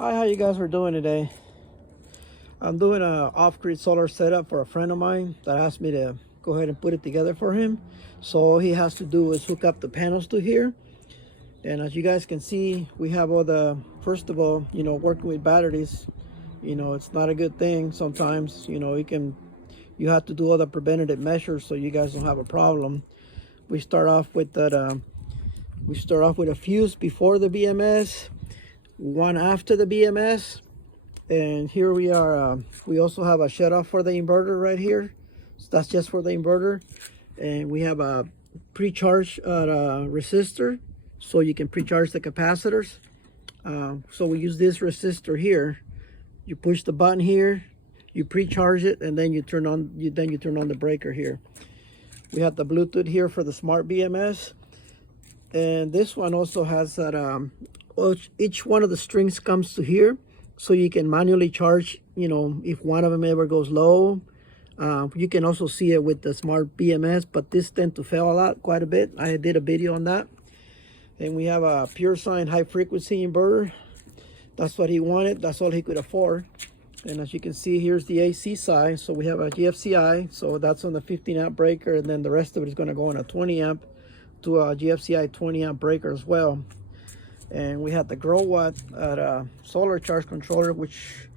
Hi, how you guys are doing today? I'm doing a off-grid solar setup for a friend of mine that asked me to go ahead and put it together for him. So all he has to do is hook up the panels to here. And as you guys can see, we have all the, first of all, working with batteries, it's not a good thing sometimes. You have to do all the preventative measures so you guys don't have a problem. We start off with that, we start off with a fuse before the BMS, one after the BMS. And here we are, we also have a shutoff for the inverter right here. So that's just for the inverter. And we have a pre-charge resistor, so you can pre-charge the capacitors. So we use this resistor here. You push the button here, you pre-charge it, and then you turn on the breaker here. We have the Bluetooth here for the smart BMS. And this one also has that, each one of the strings comes to here. So you can manually charge, if one of them ever goes low. You can also see it with the smart BMS, but this tends to fail a lot, quite a bit. I did a video on that. And we have a pure sine high frequency inverter. That's what he wanted. That's all he could afford. And as you can see, here's the AC side. So we have a GFCI. So that's on the 15 amp breaker. And then the rest of it is going to go on a 20 amp to a GFCI 20 amp breaker as well. And we had the grow watt at a solar charge controller, which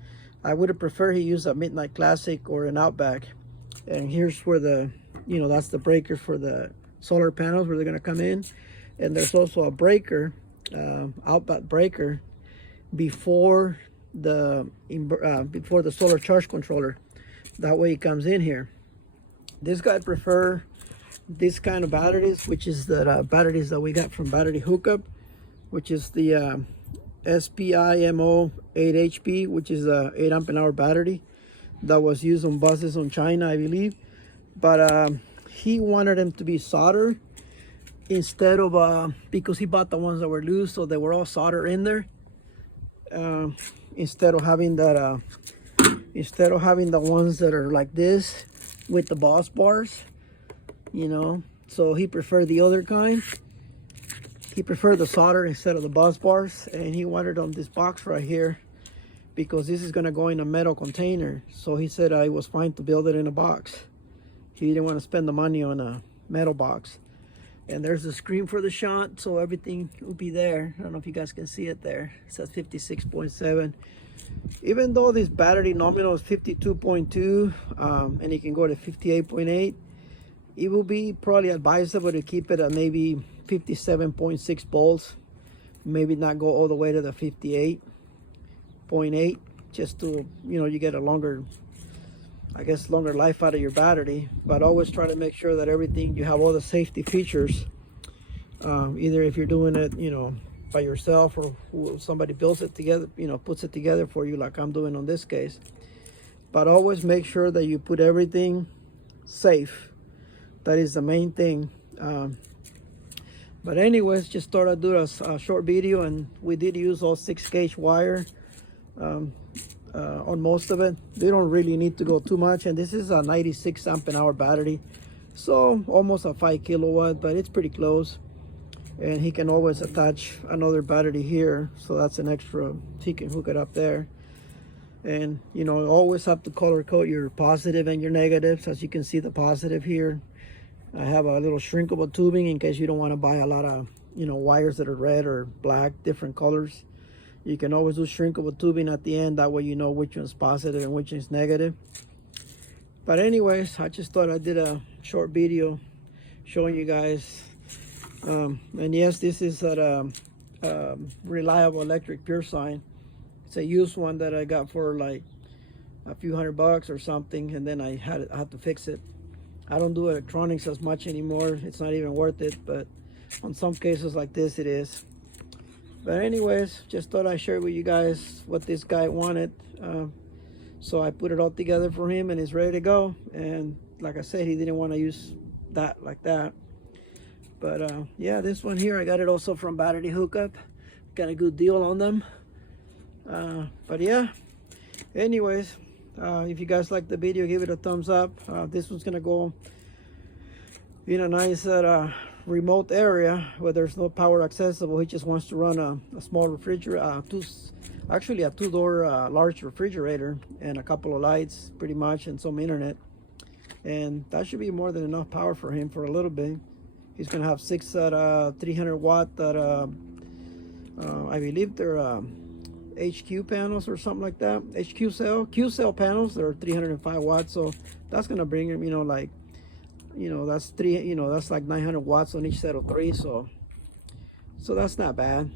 I would have preferred he use a Midnight Classic or an Outback. And here's where the, that's the breaker for the solar panels where they're going to come in. And there's also a breaker, Outback breaker, before the solar charge controller. That way it comes in here. This guy prefer this kind of batteries, which is the batteries that we got from Battery Hookup, which is the SPIMO 8HP, which is a 8 amp an hour battery that was used on buses on China, I believe. But he wanted them to be soldered instead of, because he bought the ones that were loose, so they were all soldered in there. Instead of having that, instead of having the ones that are like this with the boss bars, so he preferred the other kind. He preferred the solder instead of the bus bars, and he wanted on this box right here because this is going to go in a metal container. So he said it was fine to build it in a box. He didn't want to spend the money on a metal box. And there's the screen for the shunt, so everything will be there. I don't know if you guys can see it there. It says 56.7. Even though this battery nominal is 52.2, and it can go to 58.8, it will be probably advisable to keep it at maybe 57.6 volts, maybe not go all the way to the 58.8, just to, you get a longer, I guess, longer life out of your battery. But always try to make sure that everything, you have all the safety features, either if you're doing it, by yourself, or somebody builds it together, puts it together for you, like I'm doing on this case. But always make sure that you put everything safe. That is the main thing. But anyways, just thought I'd do a short video, and we did use all 6-gauge wire on most of it. They don't really need to go too much, and this is a 96 amp an hour battery, so almost a 5 kilowatt, but it's pretty close. And he can always attach another battery here, so that's an extra, he can hook it up there. And always have to color code your positive and your negatives. As you can see, the positive here, I have a little shrinkable tubing in case you don't want to buy a lot of, wires that are red or black, different colors. You can always do shrinkable tubing at the end. That way you know which one's positive and which one's negative. But anyways, I just thought I did a short video showing you guys. And yes, this is a Reliable Electric Pure Sine. It's a used one that I got for like a few $100 or something, and then I had to fix it. I don't do electronics as much anymore. It's not even worth it, but on some cases like this, it is. But anyways, just thought I'd share with you guys what this guy wanted. So I put it all together for him, and it's ready to go. And like I said, he didn't want to use that like that. But yeah, this one here, I got it also from Battery Hookup. Got a good deal on them. But yeah, anyways, if you guys like the video, give it a thumbs up. This one's gonna go in a nice remote area where there's no power accessible. He just wants to run a small refrigerator, actually a two-door large refrigerator and a couple of lights pretty much, and some internet, and that should be more than enough power for him for a little bit. He's gonna have 6 at 300 watt that I believe they're HQ panels or something like that. Q cell panels. They're 305 watts, so that's gonna bring him, like, that's that's like 900 watts on each set of 3. So that's not bad.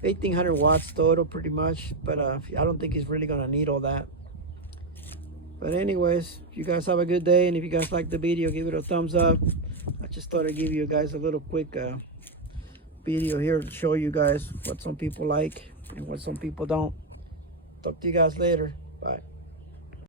1800 watts total, pretty much. But I don't think he's really gonna need all that. But anyways, you guys have a good day, and if you guys like the video, give it a thumbs up. I just thought I'd give you guys a little quick video here to show you guys what some people like and what some people don't. Talk to you guys later. Bye.